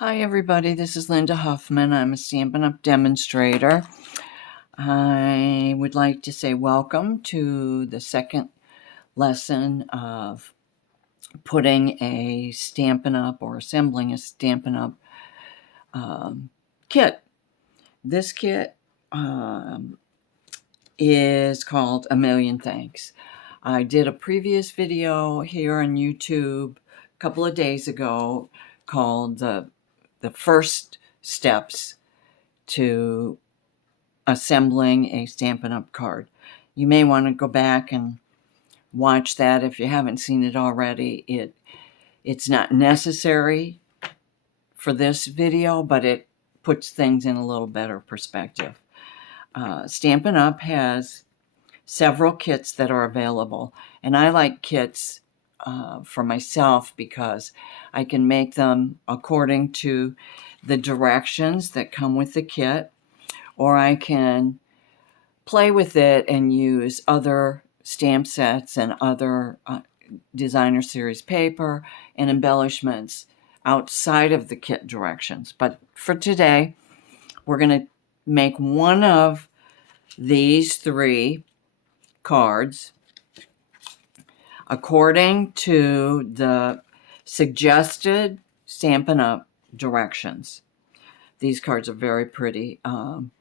Hi everybody, this is Linda Huffman. I'm a Stampin' Up! Demonstrator. I would like to say welcome to the second lesson of putting a Stampin' Up! Or assembling a Stampin' Up! Kit. This kit is called A Million Thanks. I did a previous video here on YouTube a couple of days ago called the first steps to assembling a Stampin' Up! Card. You may want to go back and watch that if you haven't seen it already. It's not necessary for this video, but it puts things in a little better perspective. Stampin' Up! Has several kits that are available, and I like kits for myself because I can make them according to the directions that come with the kit, or I can play with it and use other stamp sets and other designer series paper and embellishments outside of the kit directions. But for today, we're going to make one of these three cards according to the suggested Stampin' Up! Directions. These cards are very pretty. And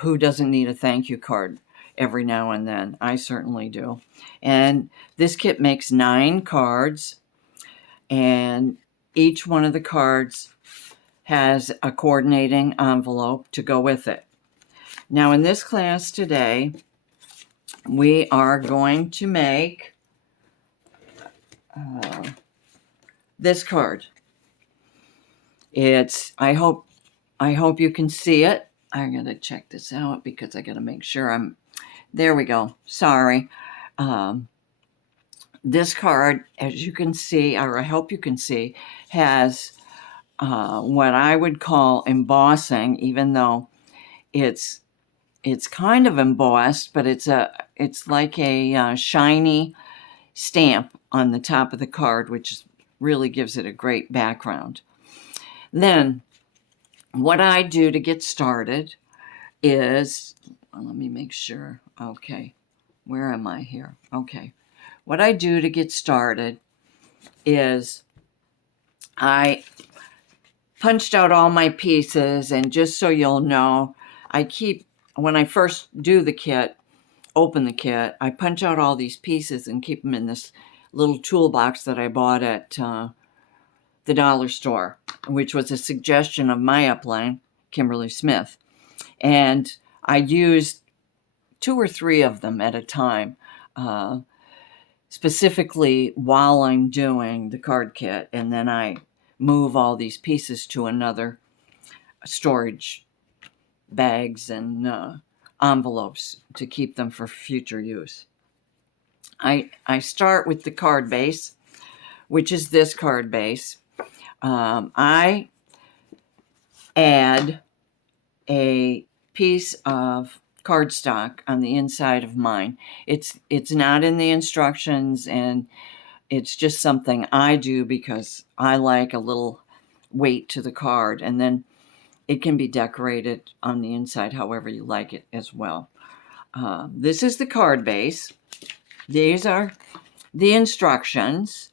who doesn't need a thank you card every now and then? I certainly do. And this kit makes 9 cards, and each one of the cards has a coordinating envelope to go with it. Now in this class today, we are going to make this card. I hope you can see it. I'm going to check this out because I got to make sure there we go. Sorry. This card, as you can see, or I hope you can see, has what I would call embossing, even though it's kind of embossed, but it's like a shiny stamp on the top of the card, which really gives it a great background. Then what I do to get started is, let me make sure. Okay, where am I here? Okay, what I do to get started is I punched out all my pieces, and just so you'll know, when I first do the kit, open the kit, I punch out all these pieces and keep them in this little toolbox that I bought at the dollar store, which was a suggestion of my upline, Kimberly Smith. And I used 2 or 3 of them at a time, specifically while I'm doing the card kit. And then I move all these pieces to another storage bags and envelopes to keep them for future use. I start with the card base, which is this card base. I add a piece of cardstock on the inside of mine. It's not in the instructions, and it's just something I do because I like a little weight to the card, and then it can be decorated on the inside however you like it as well. This is the card base. These are the instructions.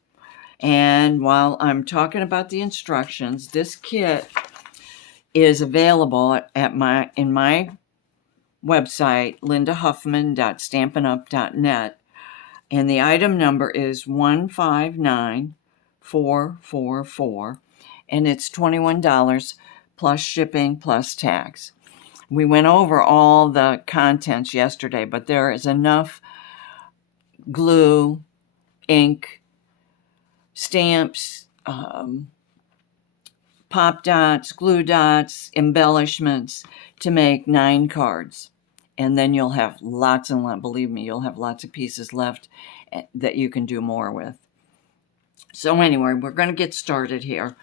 And while I'm talking about the instructions, this kit is available in my website, lindahuffman.stampinup.net, and the item number is 159444, and it's $21 plus shipping plus tax. We went over all the contents yesterday, but there is enough glue, ink, stamps, pop dots, glue dots, embellishments to make 9 cards. And then you'll have lots and lots, believe me, you'll have lots of pieces left that you can do more with. So anyway, we're going to get started here.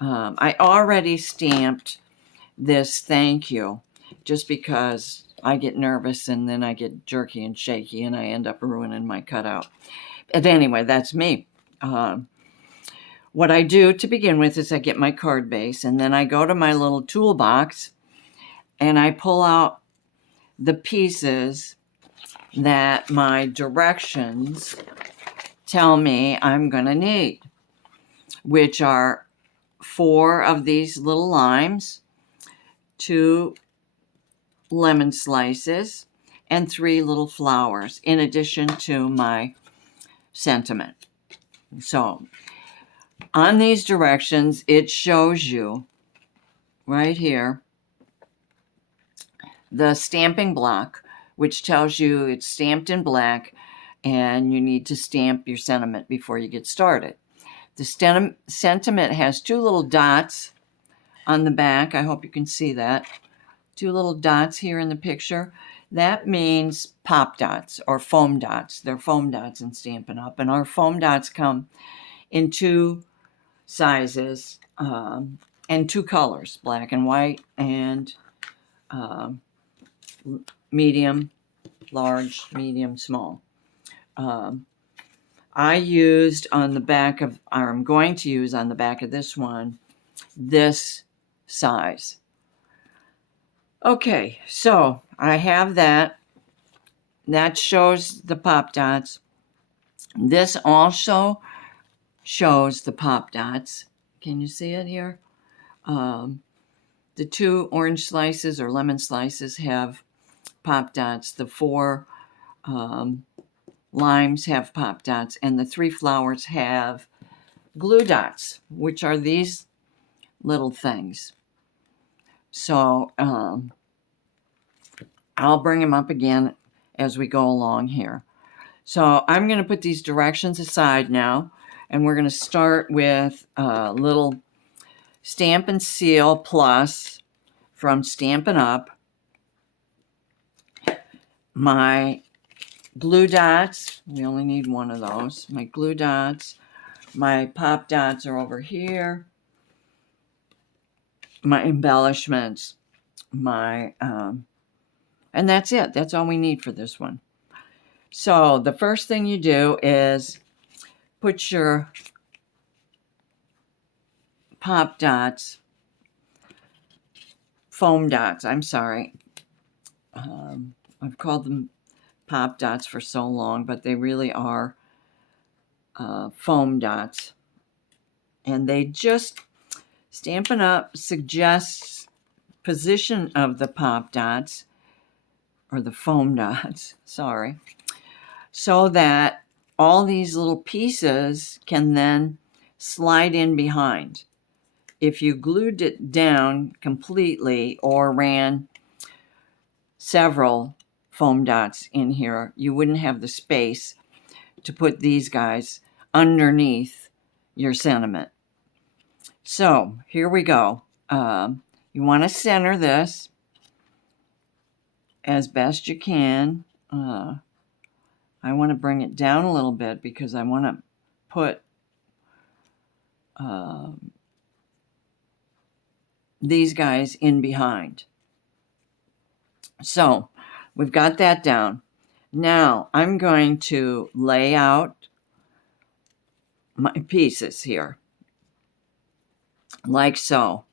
I already stamped this thank you just because I get nervous and then I get jerky and shaky and I end up ruining my cutout. But anyway, that's me. what I do to begin with is I get my card base, and then I go to my little toolbox and I pull out the pieces that my directions tell me I'm going to need, which are 4 of these little limes, 2 lemon slices, and 3 little flowers, in addition to my sentiment. So on these directions, it shows you right here the stamping block, which tells you it's stamped in black and you need to stamp your sentiment before you get started. The sentiment has 2 little dots on the back. I hope you can see that. 2 little dots here in the picture. That means pop dots or foam dots. They're foam dots in Stampin' Up! And our foam dots come in 2 sizes and 2 colors, black and white, and medium, large, medium, small. I used on the back of, or I'm going to use on the back of this one, this size. Okay, so I have that. That shows the pop dots. This also shows the pop dots. Can you see it here? The 2 orange slices or lemon slices have pop dots. The 4 limes have pop dots, and the 3 flowers have glue dots, which are these little things. So I'll bring them up again as we go along here. So I'm going to put these directions aside now, and we're going to start with a little Stamp and Seal Plus from Stampin' Up. My glue dots, we only need 1 of those. My glue dots, my pop dots are over here. My embellishments, my, and that's it. That's all we need for this one. So the first thing you do is put your pop dots, foam dots, I'm sorry. I've called them pop dots for so long, but they really are foam dots. And they just, Stampin' Up! Suggests position of the pop dots, or the foam dots, sorry, so that all these little pieces can then slide in behind. If you glued it down completely or ran several foam dots in here, you wouldn't have the space to put these guys underneath your sentiment. So here we go. You want to center this as best you can. I want to bring it down a little bit because I want to put these guys in behind. So we've got that down. Now I'm going to lay out my pieces here, like so.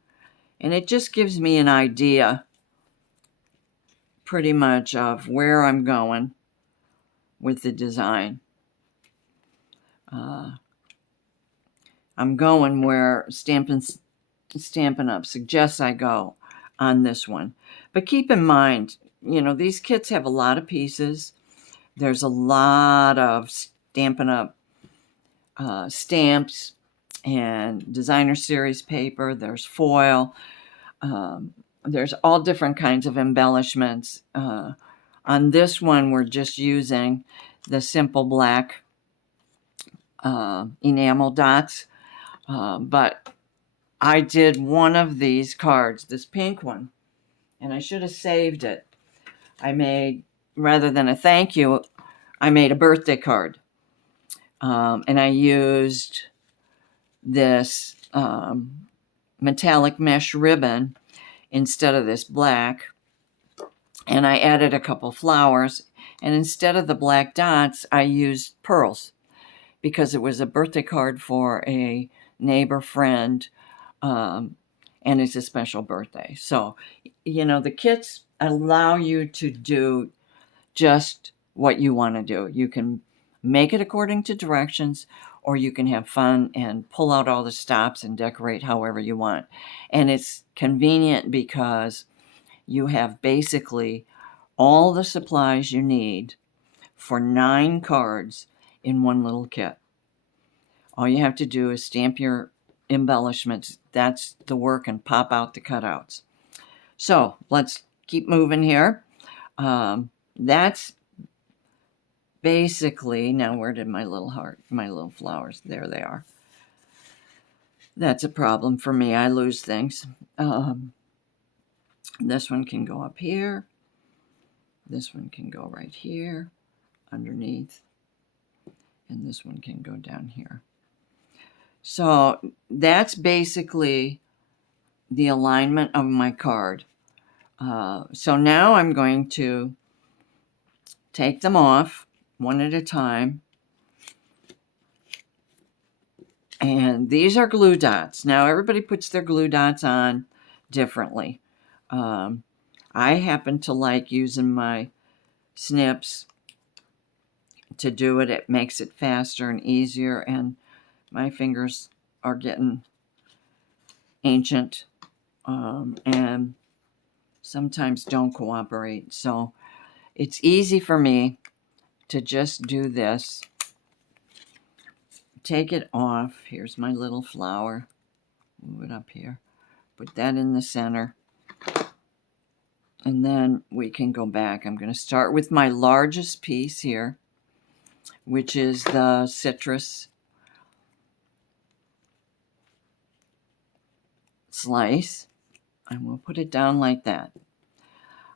And it just gives me an idea pretty much of where I'm going with the design. I'm going where Stampin' Up! Suggests I go on this one. But keep in mind, you know, these kits have a lot of pieces. There's a lot of Stampin' Up! Stamps and designer series paper. There's foil. There's all different kinds of embellishments. On this one, we're just using the simple black enamel dots. But I did one of these cards, this pink one, and I should have saved it. I made, rather than a thank you, I made a birthday card. And I used this metallic mesh ribbon instead of this black. And I added a couple flowers. And instead of the black dots, I used pearls because it was a birthday card for a neighbor, friend, and it's a special birthday. So, the kits allow you to do just what you want to do. You can make it according to directions, or you can have fun and pull out all the stops and decorate however you want. And it's convenient because you have basically all the supplies you need for 9 cards in one little kit. All you have to do is stamp your embellishments. That's the work, and pop out the cutouts. So let's keep moving here. That's basically, now where did my little flowers? There they are. That's a problem for me. I lose things. This one can go up here. This one can go right here underneath. And this one can go down here. So that's basically the alignment of my card. So now I'm going to take them off one at a time. And these are glue dots. Now everybody puts their glue dots on differently. I happen to like using my snips to do it. It makes it faster and easier, and my fingers are getting ancient and sometimes don't cooperate. So it's easy for me to just do this. Take it off. Here's my little flower. Move it up here. Put that in the center. And then we can go back. I'm going to start with my largest piece here, which is the citrus slice. And we'll put it down like that.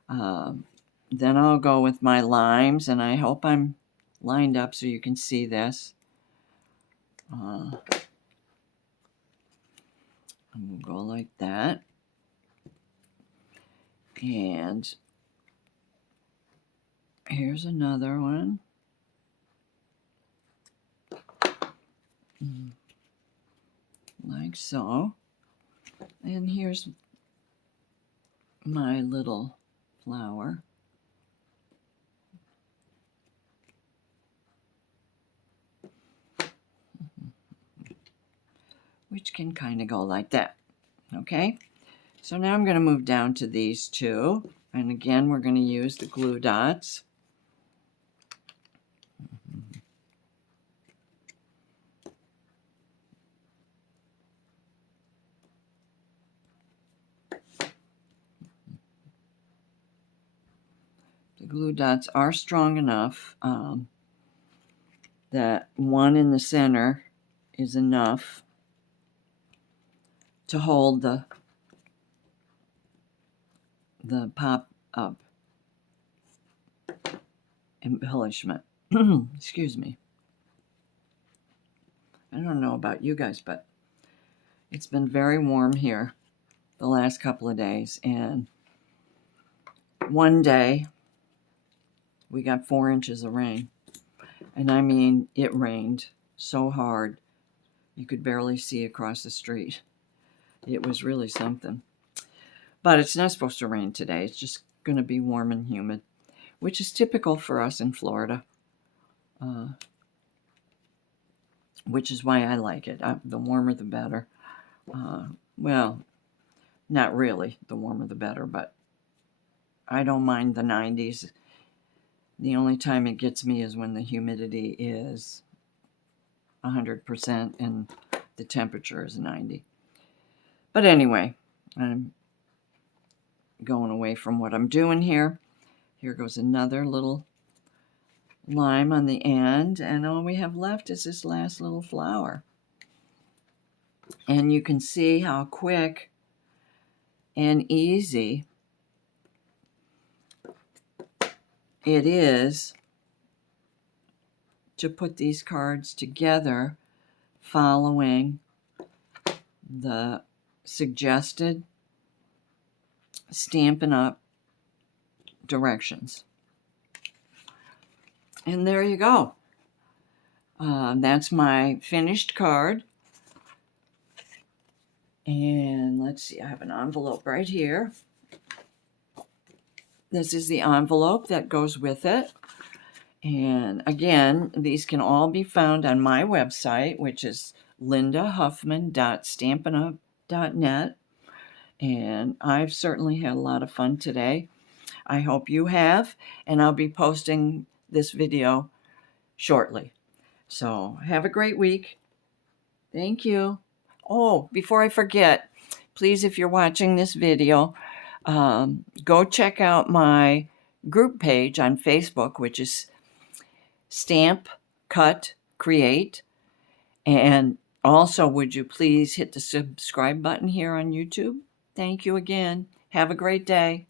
Then I'll go with my limes, and I hope I'm lined up so you can see this. And we'll go like that. And here's another one. Like so. And here's my little flower. Which can kind of go like that. Okay? So now I'm going to move down to these two. And again, we're going to use the glue dots. The glue dots are strong enough that one in the center is enough to hold the pop-up embellishment. Excuse me. I don't know about you guys, but it's been very warm here the last couple of days. And one day, we got 4 inches of rain. And I mean, it rained so hard, you could barely see across the street. It was really something. But it's not supposed to rain today. It's just going to be warm and humid, which is typical for us in Florida, which is why I like it. The warmer, the better. Well, not really the warmer, the better, but I don't mind the 90s. The only time it gets me is when the humidity is 100% and the temperature is 90. But anyway, I'm going away from what I'm doing here. Here goes another little lime on the end, and all we have left is this last little flower. And you can see how quick and easy it is to put these cards together following the suggested Stampin' Up directions. And there you go. That's my finished card. And let's see, I have an envelope right here. This is the envelope that goes with it. And again, these can all be found on my website, which is lindahuffman.stampinup.net. And I've certainly had a lot of fun today. I hope you have, and I'll be posting this video shortly. So have a great week. Thank you. Oh, before I forget, please, if you're watching this video, go check out my group page on Facebook, which is Stamp, Cut, Create. And also, would you please hit the subscribe button here on YouTube? Thank you again. Have a great day.